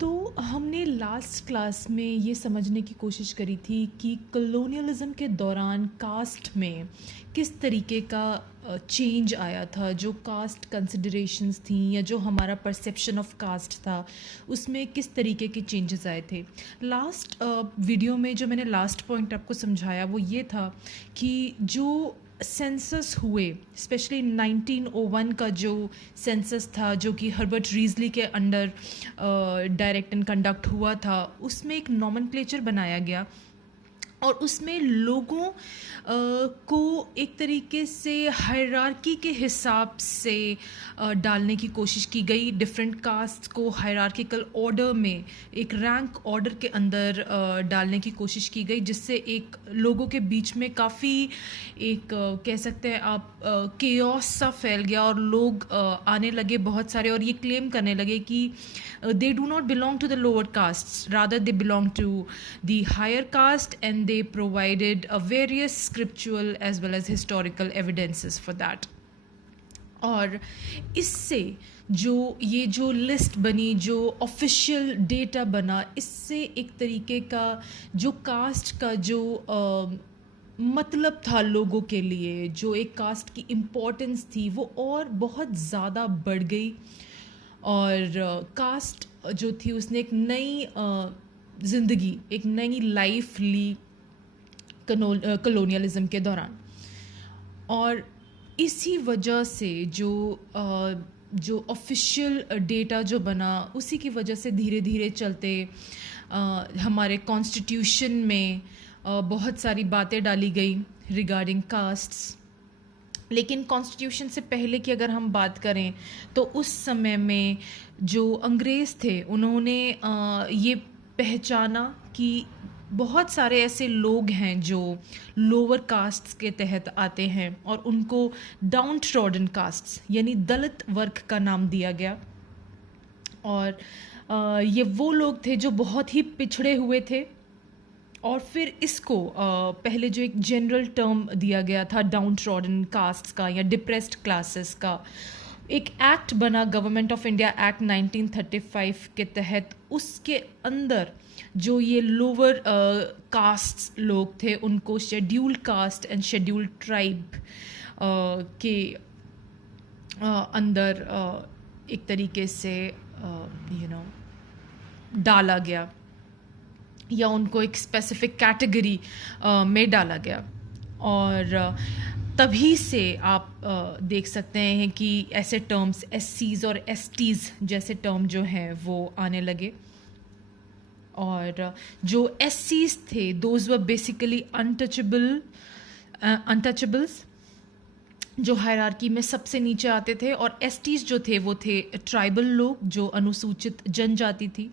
तो हमने last class में ये समझने की कोशिश करी थी कि कॉलोनियलिज्म के दौरान कास्ट में किस तरीके का चेंज आया था, जो कास्ट कंसिडरेशंस थी या जो हमारा परसेप्शन ऑफ कास्ट था उसमें किस तरीके के चेंजेस आए थे। लास्ट वीडियो में जो मैंने लास्ट पॉइंट आपको समझाया वो ये था कि जो सेंसस हुए, स्पेशली 1901 का जो सेंसस था जो कि हर्बर्ट रीजली के अंडर डायरेक्ट एंड कंडक्ट हुआ था, उसमें एक नॉमेनक्लेचर बनाया गया और उसमें लोगों को एक तरीके से हायरार्की के हिसाब से डालने की कोशिश की गई। डिफरेंट कास्ट को हायरार्किकल ऑर्डर में एक रैंक ऑर्डर के अंदर डालने की कोशिश की गई, जिससे एक लोगों के बीच में काफ़ी एक कह सकते हैं आप केओस सा फैल गया और लोग आने लगे बहुत सारे और ये क्लेम करने लगे कि they do not belong to the lower castes, rather they belong to the higher caste, and they provided various scriptural as well as historical evidences for that. और इससे जो लिस्ट बनी, जो ऑफिशियल डेटा बना, इससे एक तरीके का जो कास्ट का जो मतलब था लोगों के लिए, जो एक कास्ट की इम्पोर्टेंस थी वो और बहुत ज़्यादा बढ़ गई। और कास्ट जो थी उसने एक नई ज़िंदगी, एक नई लाइफ ली कॉलोनियलिज्म के दौरान। और इसी वजह से जो ऑफिशियल डेटा जो बना, उसी की वजह से धीरे धीरे चलते हमारे कॉन्स्टिट्यूशन में बहुत सारी बातें डाली गई रिगार्डिंग कास्ट्स। लेकिन कॉन्स्टिट्यूशन से पहले की अगर हम बात करें तो उस समय में जो अंग्रेज़ थे उन्होंने ये पहचाना कि बहुत सारे ऐसे लोग हैं जो लोअर कास्ट्स के तहत आते हैं और उनको डाउन ट्रॉडन कास्ट्स यानी दलित वर्ग का नाम दिया गया। और ये वो लोग थे जो बहुत ही पिछड़े हुए थे। और फिर इसको पहले जो एक जनरल टर्म दिया गया था डाउन ट्रॉडन कास्ट्स का या डिप्रेस्ड क्लासेस का, एक एक्ट बना गवर्नमेंट ऑफ इंडिया एक्ट 1935 के तहत। उसके अंदर जो ये लोअर कास्ट्स लोग थे उनको scheduled caste and scheduled tribe के अंदर एक तरीके से डाला गया या उनको एक स्पेसिफिक कैटेगरी में डाला गया। और तभी से आप देख सकते हैं कि ऐसे टर्म्स एससीज़ और एसटीज़ जैसे टर्म जो हैं वो आने लगे। और जो एससीज़ थे दोज वर बेसिकली अनटचेबल्स, जो हायरार्की में सबसे नीचे आते थे। और एसटीज़ जो थे वो थे ट्राइबल लोग, जो अनुसूचित जनजाति थी,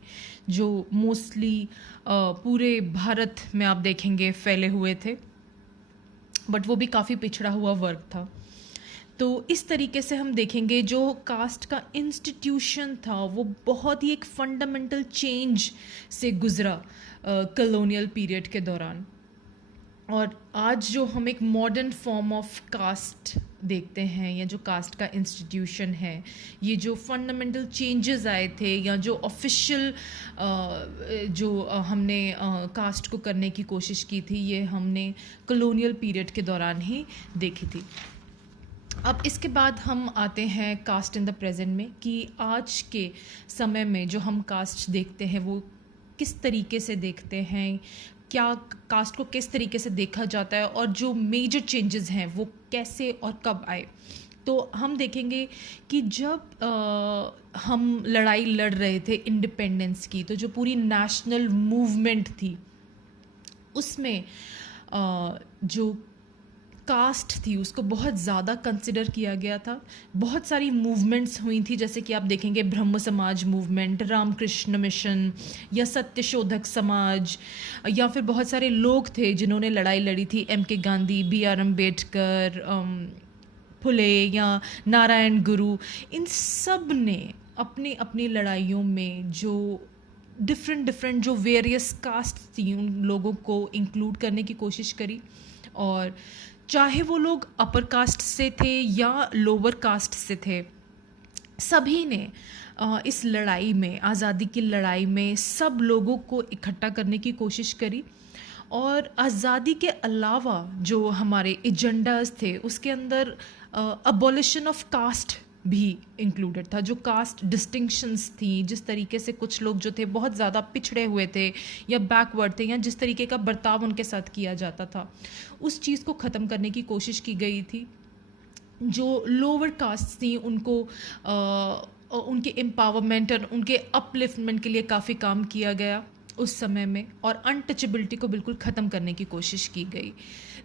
जो मोस्टली पूरे भारत में आप देखेंगे फैले हुए थे, बट वो भी काफ़ी पिछड़ा हुआ वर्ग था। तो इस तरीके से हम देखेंगे जो कास्ट का इंस्टीट्यूशन था वो बहुत ही एक फंडामेंटल चेंज से गुज़रा कॉलोनियल पीरियड के दौरान। और आज जो हम एक मॉडर्न फॉर्म ऑफ कास्ट देखते हैं या जो कास्ट का इंस्टीट्यूशन है, ये जो फंडामेंटल चेंजेस आए थे या जो ऑफिशियल जो हमने कास्ट को करने की कोशिश की थी, ये हमने कॉलोनियल पीरियड के दौरान ही देखी थी। अब इसके बाद हम आते हैं कास्ट इन द प्रेजेंट में, कि आज के समय में जो हम कास्ट देखते हैं वो किस तरीके से देखते हैं, क्या कास्ट को किस तरीके से देखा जाता है और जो मेजर चेंजेस हैं वो कैसे और कब आए। तो हम देखेंगे कि जब हम लड़ाई लड़ रहे थे इंडिपेंडेंस की, तो जो पूरी नेशनल मूवमेंट थी उसमें जो कास्ट थी उसको बहुत ज़्यादा कंसिडर किया गया था। बहुत सारी मूवमेंट्स हुई थी, जैसे कि आप देखेंगे ब्रह्म समाज मूवमेंट, रामकृष्ण मिशन या सत्यशोधक समाज, या फिर बहुत सारे लोग थे जिन्होंने लड़ाई लड़ी थी, एम.के. गांधी, बी.आर. अम्बेडकर, फुले या नारायण गुरु। इन सब ने अपनी अपनी लड़ाइयों में जो डिफरेंट जो वेरियस कास्ट थी उन लोगों को इंक्लूड करने की कोशिश करी। और चाहे वो लोग अपर कास्ट से थे या लोअर कास्ट से थे, सभी ने इस लड़ाई में, आज़ादी की लड़ाई में सब लोगों को इकट्ठा करने की कोशिश करी। और आज़ादी के अलावा जो हमारे एजेंडाज थे उसके अंदर अबॉलिशन ऑफ कास्ट भी इंक्लूडेड था। जो कास्ट डिस्टिंक्शंस थी, जिस तरीके से कुछ लोग जो थे बहुत ज़्यादा पिछड़े हुए थे या बैकवर्ड थे, या जिस तरीके का बर्ताव उनके साथ किया जाता था, उस चीज़ को ख़त्म करने की कोशिश की गई थी। जो लोअर कास्ट थी उनको उनके एम्पावरमेंट और उनके अपलिफ्टमेंट के लिए काफ़ी काम किया गया उस समय में, और अनटचेबिलिटी को बिल्कुल ख़त्म करने की कोशिश की गई।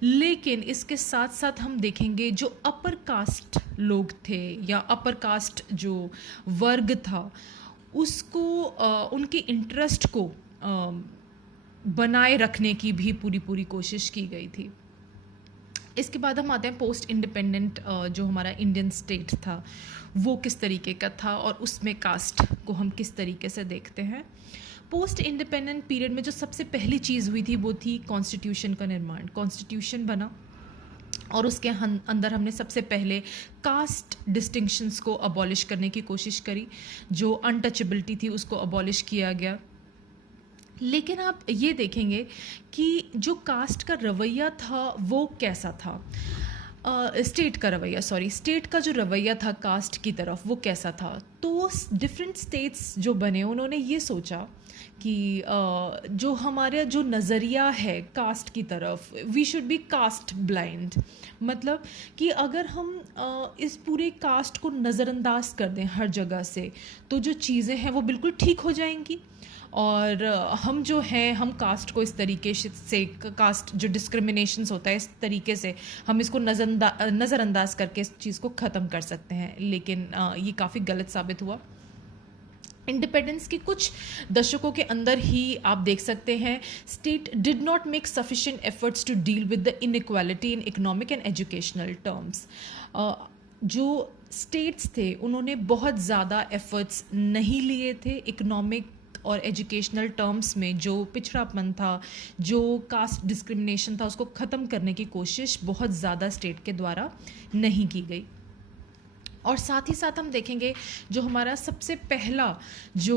लेकिन इसके साथ साथ हम देखेंगे जो अपर कास्ट लोग थे या अपर कास्ट जो वर्ग था उसको उनके इंटरेस्ट को बनाए रखने की भी पूरी कोशिश की गई थी। इसके बाद हम आते हैं पोस्ट इंडिपेंडेंट, जो हमारा इंडियन स्टेट था वो किस तरीके का था और उसमें कास्ट को हम किस तरीके से देखते हैं। पोस्ट इंडिपेंडेंट पीरियड में जो सबसे पहली चीज़ हुई थी वो थी कॉन्स्टिट्यूशन का निर्माण। कॉन्स्टिट्यूशन बना और उसके अंदर हमने सबसे पहले कास्ट डिस्टिंक्शंस को अबॉलिश करने की कोशिश करी। जो अनटचेबिलिटी थी उसको अबॉलिश किया गया। लेकिन आप ये देखेंगे कि जो कास्ट का रवैया था वो कैसा था, स्टेट का जो रवैया था कास्ट की तरफ वो कैसा था। तो डिफरेंट स्टेट्स जो बने उन्होंने ये सोचा कि जो हमारा जो नज़रिया है कास्ट की तरफ, we should be caste blind. मतलब कि अगर हम इस पूरे कास्ट को नज़रअंदाज कर दें हर जगह से तो जो चीज़ें हैं वो बिल्कुल ठीक हो जाएंगी। और हम जो हैं हम कास्ट को इस तरीके से, कास्ट जो डिस्क्रिमिनेशंस होता है इस तरीके से हम इसको नज़रअंदाज करके इस चीज़ को ख़त्म कर सकते हैं। लेकिन ये काफ़ी गलत साबित हुआ। इंडिपेंडेंस के कुछ दशकों के अंदर ही आप देख सकते हैं state did not make sufficient efforts to deal with the inequality in economic and educational terms. जो स्टेट्स थे उन्होंने बहुत ज़्यादा एफर्ट्स नहीं लिए थे इकोनॉमिक और एजुकेशनल टर्म्स में। जो पिछड़ापन था, जो कास्ट डिस्क्रिमिनेशन था, उसको ख़त्म करने की कोशिश बहुत ज़्यादा स्टेट के द्वारा नहीं की गई। और साथ ही साथ हम देखेंगे जो हमारा सबसे पहला जो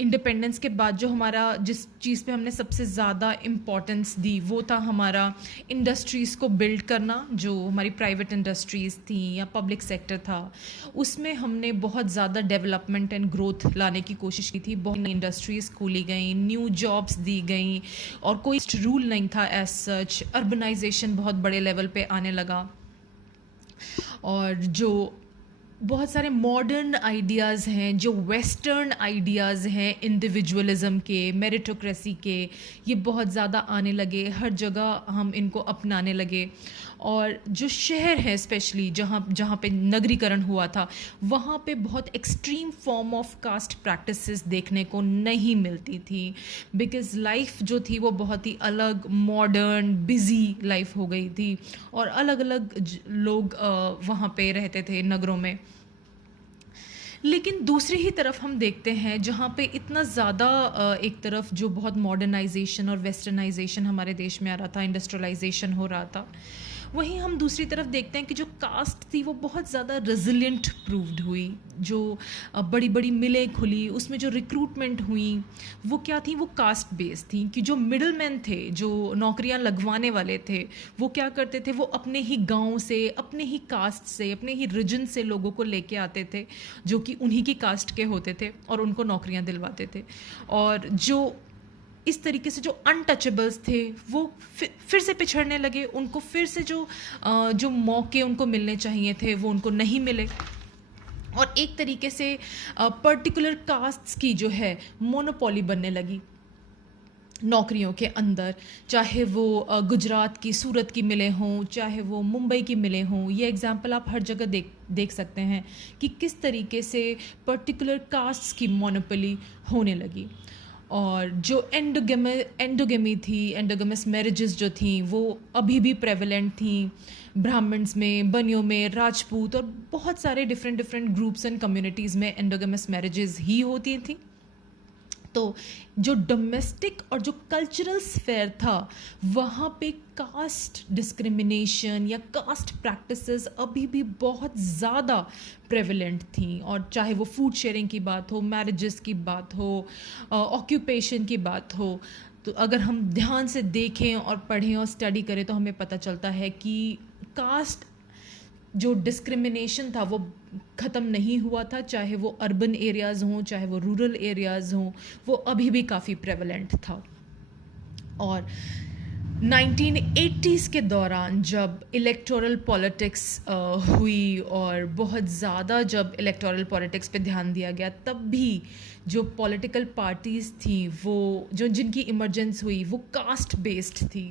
इंडिपेंडेंस के बाद जो हमारा जिस चीज़ पे हमने सबसे ज़्यादा इम्पोर्टेंस दी वो था हमारा इंडस्ट्रीज़ को बिल्ड करना। जो हमारी प्राइवेट इंडस्ट्रीज़ थी या पब्लिक सेक्टर था उसमें हमने बहुत ज़्यादा डेवलपमेंट एंड ग्रोथ लाने की कोशिश की थी। बहुत इंडस्ट्रीज़ खोली गई, न्यू जॉब्स दी गई और कोई रूल नहीं था एज सच। अर्बनाइजेशन बहुत बड़े लेवल पे आने लगा और जो बहुत सारे मॉडर्न आइडियाज़ हैं, जो वेस्टर्न आइडियाज़ हैं इंडिविजुअलिज़म के, मेरिटोक्रेसी के, ये बहुत ज़्यादा आने लगे। हर जगह हम इनको अपनाने लगे। और जो शहर है स्पेशली जहाँ पे नगरीकरण हुआ था वहाँ पे बहुत extreme form of caste practices देखने को नहीं मिलती थी। बिकॉज़ लाइफ जो थी वो बहुत ही अलग, मॉडर्न, बिज़ी लाइफ हो गई थी और अलग अलग लोग वहाँ पे रहते थे नगरों में। लेकिन दूसरी ही तरफ हम देखते हैं जहाँ पे इतना ज़्यादा एक तरफ जो बहुत मॉडर्नाइजेशन और वेस्टर्नाइजेशन हमारे देश में आ रहा था, इंडस्ट्रियलाइजेशन हो रहा था, वहीं हम दूसरी तरफ देखते हैं कि जो कास्ट थी वो बहुत ज़्यादा रेजिलिएंट प्रूव्ड हुई। जो बड़ी बड़ी मिलें खुली, उसमें जो रिक्रूटमेंट हुई वो क्या थी, वो कास्ट बेस्ड थी। कि जो मिडल मैन थे, जो नौकरियां लगवाने वाले थे, वो क्या करते थे, वो अपने ही गांव से, अपने ही कास्ट से, अपने ही रीजन से लोगों को लेके आते थे जो कि उन्हीं की कास्ट के होते थे और उनको नौकरियां दिलवाते थे। और जो इस तरीके से जो अनटचेबल्स थे वो फिर से पिछड़ने लगे। उनको फिर से जो मौके उनको मिलने चाहिए थे वो उनको नहीं मिले। और एक तरीके से पर्टिकुलर कास्ट्स की जो है मोनोपोली बनने लगी नौकरियों के अंदर। चाहे वो गुजरात की, सूरत की मिलें हों, चाहे वो मुंबई की मिलें हों, ये एग्जाम्पल आप हर जगह देख सकते हैं कि किस तरीके से पर्टिकुलर कास्ट्स की मोनोपोली होने लगी। और जो एंडोगेमी थी, एंडोगेमस मैरिजेस जो थी वो अभी भी प्रेवलेंट थी ब्राह्मण्स में, बनियों में, राजपूत और बहुत सारे डिफरेंट ग्रुप्स एंड कम्युनिटीज़ में एंडोगेमस मैरिजेस ही होती थी। तो जो डोमेस्टिक और जो कल्चरल स्फेयर था वहाँ पे कास्ट डिस्क्रिमिनेशन या कास्ट प्रैक्टिसेस अभी भी बहुत ज़्यादा प्रेवलेंट थी। और चाहे वो फूड शेयरिंग की बात हो, मैरिजेस की बात हो, ऑक्यूपेशन की बात हो, तो अगर हम ध्यान से देखें और पढ़ें और स्टडी करें तो हमें पता चलता है कि कास्ट जो डिस्क्रिमिनेशन था वो ख़त्म नहीं हुआ था, चाहे वो अर्बन एरियाज़ हों चाहे वो रूरल एरियाज़ हों, वो अभी भी काफ़ी प्रेवलेंट था। और 1980s के दौरान जब इलेक्टोरल पॉलिटिक्स हुई और बहुत ज़्यादा जब इलेक्टोरल पॉलिटिक्स पे ध्यान दिया गया, तब भी जो पॉलिटिकल पार्टीज़ थी वो जिनकी इमरजेंस हुई वो कास्ट बेस्ड थी।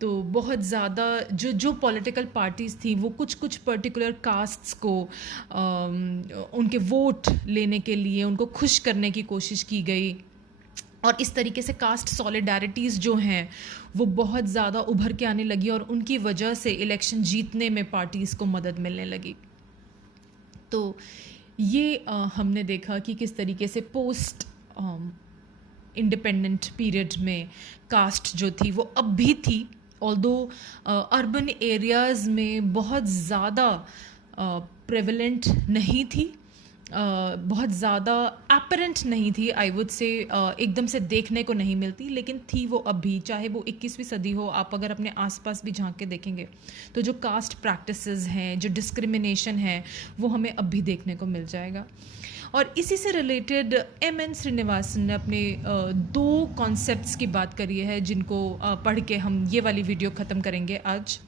तो बहुत ज़्यादा जो पॉलिटिकल पार्टीज़ थी वो कुछ पर्टिकुलर कास्ट्स को उनके वोट लेने के लिए उनको खुश करने की कोशिश की गई। और इस तरीके से कास्ट सॉलिडारिटीज़ जो हैं वो बहुत ज़्यादा उभर के आने लगी और उनकी वजह से इलेक्शन जीतने में पार्टीज़ को मदद मिलने लगी। तो ये हमने देखा कि किस तरीके से पोस्ट इंडिपेंडेंट पीरियड में कास्ट जो थी वो अब भी थी, ऑल्दो अर्बन एरियाज़ में बहुत ज़्यादा प्रेवलेंट नहीं थी, बहुत ज़्यादा एपरेंट नहीं थी, आई वुड से एकदम से देखने को नहीं मिलती, लेकिन थी वो अब भी। चाहे वो 21वीं सदी हो, आप अगर अपने आसपास भी झांक के देखेंगे तो जो कास्ट प्रैक्टिसेस हैं, जो डिस्क्रिमिनेशन है, वो हमें अब भी देखने को मिल जाएगा। और इसी से रिलेटेड M.N. श्रीनिवासन ने अपने 2 कॉन्सेप्ट्स की बात करी है जिनको पढ़ के हम ये वाली वीडियो ख़त्म करेंगे आज।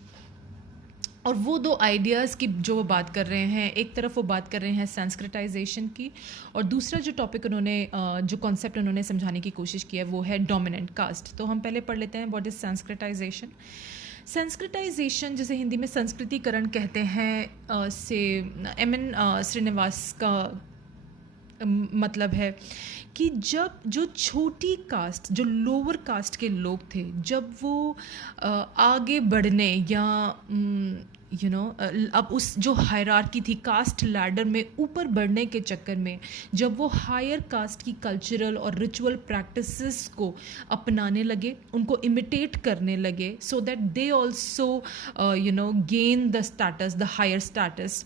और वो 2 आइडियाज़ की जो वो बात कर रहे हैं, एक तरफ वो बात कर रहे हैं संस्कृताइजेशन की, और दूसरा जो टॉपिक उन्होंने जो कॉन्सेप्ट उन्होंने समझाने की कोशिश की है वो है डोमिनेंट कास्ट। तो हम पहले पढ़ लेते हैं व्हाट इज़ संस्कृताइजेशन। संस्कृताइजेशन, जिसे हिंदी में संस्कृतिकरण कहते हैं, से M.N. श्रीनिवास का मतलब है कि जब जो छोटी कास्ट, जो लोअर कास्ट के लोग थे, जब वो आगे बढ़ने या अब उस जो हायरार्की थी कास्ट लैडर में ऊपर बढ़ने के चक्कर में, जब वो हायर कास्ट की कल्चरल और रिचुअल प्रैक्टिसेस को अपनाने लगे, उनको इमिटेट करने लगे, so that they also gain the status, the higher status,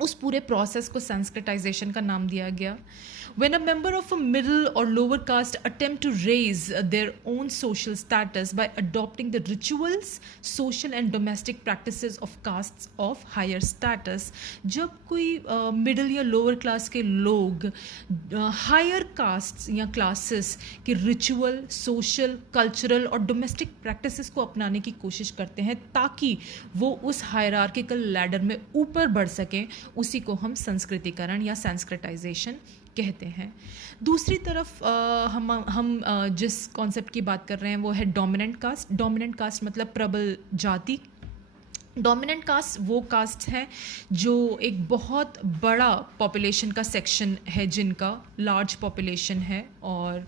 उस पूरे प्रोसेस को संस्कृताइजेशन का नाम दिया गया। When a member of a middle or lower caste attempt to raise their own social status by adopting the rituals, social and domestic practices of castes of higher status, जब कोई middle या lower class के लोग higher castes या classes के ritual, social, cultural और domestic practices को अपनाने की कोशिश करते हैं ताकि वो उस hierarchical ladder में ऊपर बढ़ सकें, उसी को हम संस्कृतिकरण या संस्कृताइजेशन कहते हैं। दूसरी तरफ हम जिस कॉन्सेप्ट की बात कर रहे हैं वो है डोमिनेंट कास्ट। डोमिनेंट कास्ट मतलब प्रबल जाति। डोमिनेंट कास्ट वो कास्ट हैं जो एक बहुत बड़ा पॉपुलेशन का सेक्शन है, जिनका लार्ज पॉपुलेशन है, और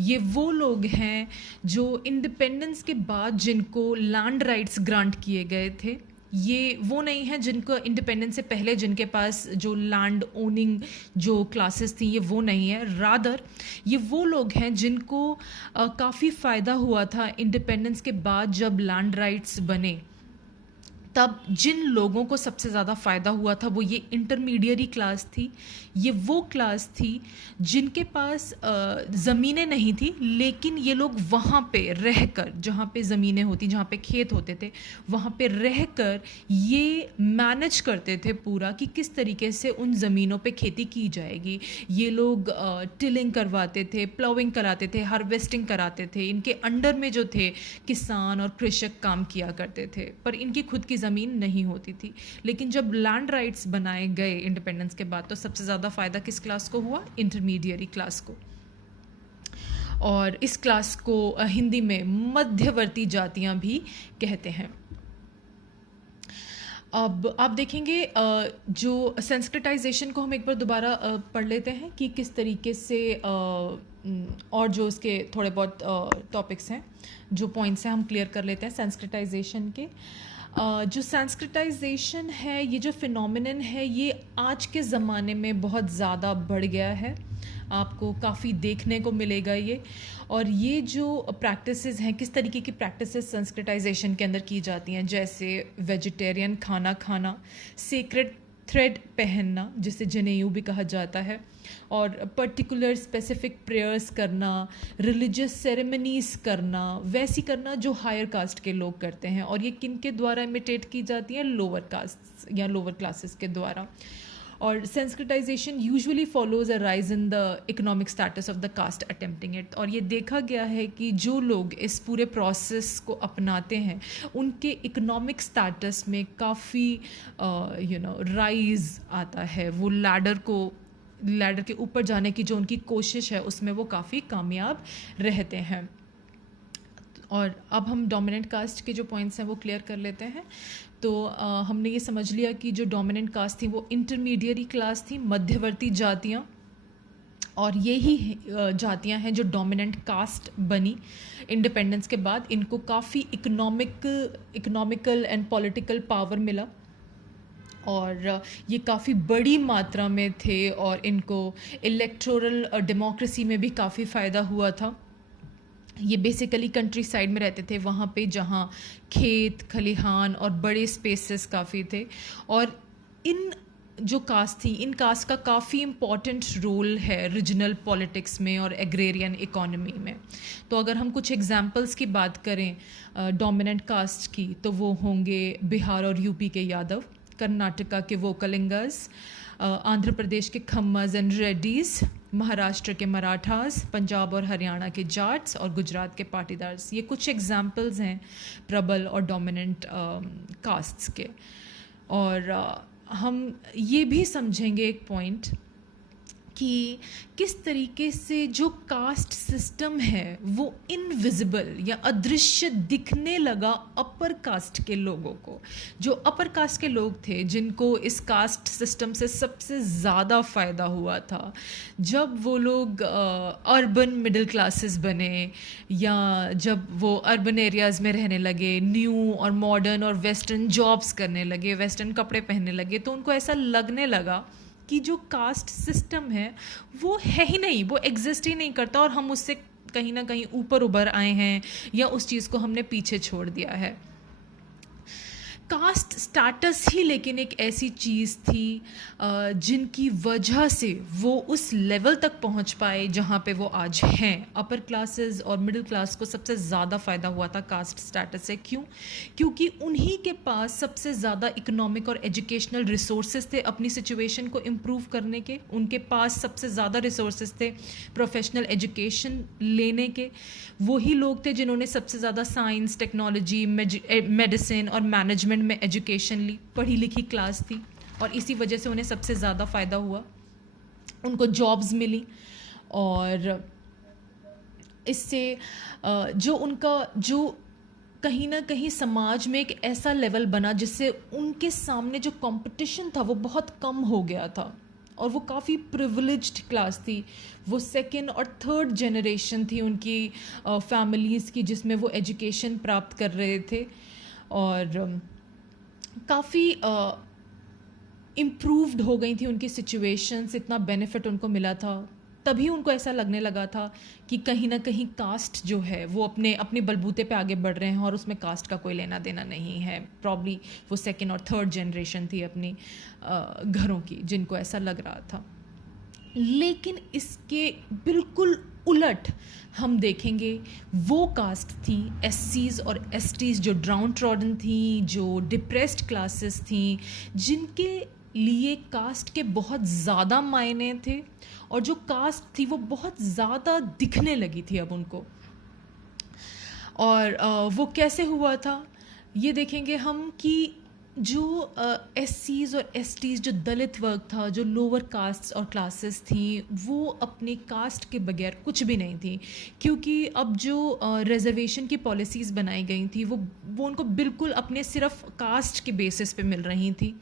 ये वो लोग हैं जो इंडिपेंडेंस के बाद जिनको लैंड राइट्स ग्रांट किए गए थे। ये वो नहीं है जिनको इंडिपेंडेंस से पहले जिनके पास जो लैंड ओनिंग जो क्लासेस थी, ये वो नहीं है, रादर ये वो लोग हैं जिनको काफ़ी फ़ायदा हुआ था इंडिपेंडेंस के बाद जब लैंड राइट्स बने। तब जिन लोगों को सबसे ज़्यादा फ़ायदा हुआ था वो ये इंटरमीडियरी क्लास थी। ये वो क्लास थी जिनके पास ज़मीनें नहीं थी, लेकिन ये लोग वहाँ पे रहकर, जहाँ पे ज़मीनें होती, जहाँ पे खेत होते थे, वहाँ पे रहकर ये मैनेज करते थे पूरा कि किस तरीके से उन ज़मीनों पे खेती की जाएगी। ये लोग टिलिंग करवाते थे, प्लाउइंग कराते थे, हार्वेस्टिंग कराते थे। इनके अंडर में जो थे किसान और कृषक काम किया करते थे, पर इनकी खुद की ज़मीन नहीं होती थी। लेकिन जब लैंड राइट्स बनाए गए इंडिपेंडेंस के बाद, तो सबसे ज़्यादा फ़ायदा किस क्लास को हुआ? इंटरमीडियरी क्लास को। और इस क्लास को हिंदी में मध्यवर्ती जातियां भी कहते हैं। अब आप देखेंगे जो संस्कृताइजेशन को हम एक बार दोबारा पढ़ लेते हैं कि किस तरीके से, और जो इसके थोड़े बहुत टॉपिक्स हैं, जो पॉइंट्स हैं, हम क्लियर कर लेते हैं संस्कृताइजेशन के। जो संस्कृताइजेशन है, ये जो फिनोमिनन है, ये आज के ज़माने में बहुत ज़्यादा बढ़ गया है। आपको काफ़ी देखने को मिलेगा ये। और ये जो प्रैक्टिसेस हैं, किस तरीके की प्रैक्टिसेस संस्कृताइजेशन के अंदर की जाती हैं, जैसे वेजिटेरियन खाना खाना, सेक्रेड थ्रेड पहनना जिसे जनेऊ भी कहा जाता है, और पर्टिकुलर स्पेसिफिक प्रेयर्स करना, रिलीजियस सेरेमनीज़ करना, वैसी करना जो हायर कास्ट के लोग करते हैं। और ये किन के द्वारा इमिटेट की जाती है? लोअर कास्ट या लोअर क्लासेस के द्वारा। और sanskritization usually follows a rise in the economic status of the caste attempting it. और ये देखा गया है कि जो लोग इस पूरे प्रोसेस को अपनाते हैं उनके इकोनॉमिक स्टेटस में काफ़ी राइज आता है। वो लैडर के ऊपर जाने की जो उनकी कोशिश है उसमें वो काफ़ी कामयाब रहते हैं। और अब हम डोमिनेंट कास्ट के जो पॉइंट्स हैं वो क्लियर कर लेते हैं। तो हमने ये समझ लिया कि जो डोमिनेंट कास्ट थी वो इंटरमीडिएरी क्लास थी, मध्यवर्ती जातियाँ, और यही जातियाँ हैं जो डोमिनेंट कास्ट बनी इंडिपेंडेंस के बाद। इनको काफ़ी इकोनॉमिकल एंड पॉलिटिकल पावर मिला, और ये काफ़ी बड़ी मात्रा में थे, और इनको इलेक्टोरल डेमोक्रेसी में भी काफ़ी फ़ायदा हुआ था। ये बेसिकली कंट्री साइड में रहते थे, वहाँ पे जहाँ खेत खलिहान और बड़े स्पेसेस काफ़ी थे। और इन जो कास्ट थी, इन कास्ट का काफ़ी इम्पॉर्टेंट रोल है रीजनल पॉलिटिक्स में और एग्रेरियन इकोनॉमी में। तो अगर हम कुछ एग्जांपल्स की बात करें डोमिनेंट कास्ट की, तो वो होंगे बिहार और यूपी के यादव, कर्नाटका के वोकलिंगर्स, आंध्र प्रदेश के खम्मज एंड रेड्डीज़, महाराष्ट्र के मराठास, पंजाब और हरियाणा के जाट्स, और गुजरात के पाटीदार्स। ये कुछ एग्जाम्पल्स हैं प्रबल और डोमिनेंट कास्ट्स के। और हम ये भी समझेंगे एक पॉइंट कि किस तरीके से जो कास्ट सिस्टम है वो इनविजिबल या अदृश्य दिखने लगा अपर कास्ट के लोगों को। जो अपर कास्ट के लोग थे जिनको इस कास्ट सिस्टम से सबसे ज़्यादा फ़ायदा हुआ था, जब वो लोग अर्बन मिडिल क्लासेस बने, या जब वो अर्बन एरियाज़ में रहने लगे, न्यू और मॉडर्न और वेस्टर्न जॉब्स करने लगे, वेस्टर्न कपड़े पहनने लगे, तो उनको ऐसा लगने लगा कि जो कास्ट सिस्टम है वो है ही नहीं, वो एग्जिस्ट ही नहीं करता, और हम उससे कहीं ना कहीं ऊपर उभर आए हैं, या उस चीज़ को हमने पीछे छोड़ दिया है। कास्ट स्टेटस ही लेकिन एक ऐसी चीज़ थी जिनकी वजह से वो उस लेवल तक पहुंच पाए जहां पे वो आज हैं। अपर क्लासेस और मिडिल क्लास को सबसे ज़्यादा फ़ायदा हुआ था कास्ट स्टेटस से। क्यों? क्योंकि उन्हीं के पास सबसे ज़्यादा इकोनॉमिक और एजुकेशनल रिसोर्सेज थे अपनी सिचुएशन को इम्प्रूव करने के। उनके पास सबसे ज़्यादा रिसोर्सेज थे प्रोफेशनल एजुकेशन लेने के। वही लोग थे जिन्होंने सबसे ज़्यादा साइंस, टेक्नोलॉजी, मेडिसिन और मैनेजमेंट में एजुकेशन ली, पढ़ी लिखी क्लास थी, और इसी वजह से उन्हें सबसे ज़्यादा फ़ायदा हुआ, उनको जॉब्स मिली। और इससे जो कहीं ना कहीं समाज में एक ऐसा लेवल बना जिससे उनके सामने जो कंपटीशन था वो बहुत कम हो गया था, और वो काफ़ी प्रिविलेज्ड क्लास थी। वो सेकेंड और थर्ड जनरेशन थी उनकी फैमिलीज़ की जिसमें वो एजुकेशन प्राप्त कर रहे थे, और काफ़ी इम्प्रूव्ड हो गई थी उनकी सिचुएशंस, इतना बेनिफिट उनको मिला था। तभी उनको ऐसा लगने लगा था कि कहीं ना कहीं कास्ट जो है वो अपने बलबूते पे आगे बढ़ रहे हैं, और उसमें कास्ट का कोई लेना देना नहीं है। प्रॉब्ली वो सेकेंड और थर्ड जनरेशन थी अपनी घरों की जिनको ऐसा लग रहा था। लेकिन इसके बिल्कुल उलट हम देखेंगे वो कास्ट थी एससीज और एसटीज जो डाउन ट्रॉडन थी, जो डिप्रेस्ड क्लासेस थी, जिनके लिए कास्ट के बहुत ज़्यादा मायने थे, और जो कास्ट थी वो बहुत ज़्यादा दिखने लगी थी अब उनको। और वो कैसे हुआ था ये देखेंगे हम कि जो एससीज और एसटीज, जो दलित वर्ग था, जो लोअर कास्ट और क्लासेस थी, वो अपने कास्ट के बगैर कुछ भी नहीं थी। क्योंकि अब जो रिजर्वेशन की पॉलिसीज़ बनाई गई थी वो उनको बिल्कुल अपने सिर्फ कास्ट के बेसिस पे मिल रही थी।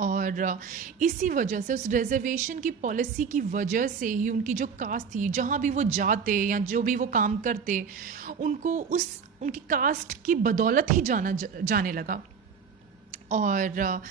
और इसी वजह से उस रिजर्वेशन की पॉलिसी की वजह से ही उनकी जो कास्ट थी, जहाँ भी वो जाते या जो भी वो काम करते, उनको उनकी कास्ट की बदौलत ही जाने लगा। और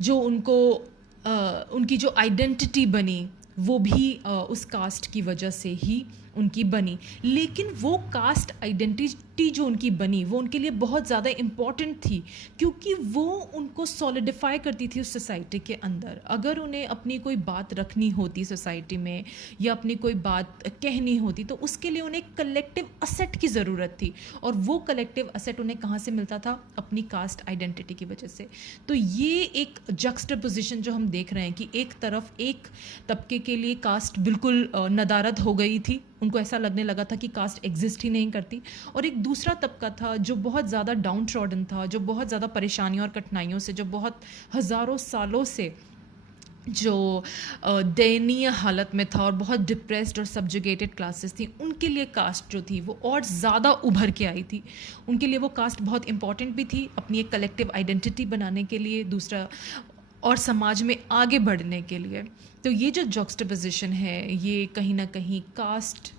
जो उनकी जो आइडेंटिटी बनी वो भी उस कास्ट की वजह से ही उनकी बनी। लेकिन वो कास्ट आइडेंटिटी जो उनकी बनी वो उनके लिए बहुत ज़्यादा इम्पॉर्टेंट थी, क्योंकि वो उनको सॉलिडिफाई करती थी उस सोसाइटी के अंदर। अगर उन्हें अपनी कोई बात रखनी होती सोसाइटी में या अपनी कोई बात कहनी होती, तो उसके लिए उन्हें कलेक्टिव असेट की ज़रूरत थी। और वो कलेक्टिव असेट उन्हें कहाँ से मिलता था? अपनी कास्ट आइडेंटिटी की वजह से। तो ये एक जक्सटापोजिशन जो हम देख रहे हैं कि एक तरफ एक तबके के लिए कास्ट बिल्कुल नदारद हो गई थी, उनको ऐसा लगने लगा था कि कास्ट एग्जिस्ट ही नहीं करती, और एक दूसरा तबका था जो बहुत ज़्यादा डाउन ट्रॉडन था, जो बहुत ज़्यादा परेशानियों और कठिनाइयों से, जो बहुत हज़ारों सालों से जो दयनीय हालत में था और बहुत डिप्रेस्ड और सब्जुगेटेड क्लासेस थी, उनके लिए कास्ट जो थी वो और ज़्यादा उभर के आई थी। उनके लिए वो कास्ट बहुत इंपॉर्टेंट भी थी अपनी एक कलेक्टिव आइडेंटिटी बनाने के लिए, दूसरा और समाज में आगे बढ़ने के लिए। तो ये जो जॉक्सटापोजिशन है, ये कहीं ना कहीं कास्ट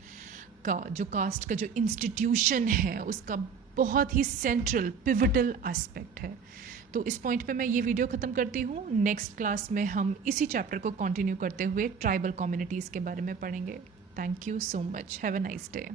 का जो इंस्टीट्यूशन है उसका बहुत ही सेंट्रल पिवटल एस्पेक्ट है। तो इस पॉइंट पे मैं ये वीडियो ख़त्म करती हूँ। नेक्स्ट क्लास में हम इसी चैप्टर को कंटिन्यू करते हुए ट्राइबल कम्युनिटीज़ के बारे में पढ़ेंगे। Thank you so much. Have a nice day.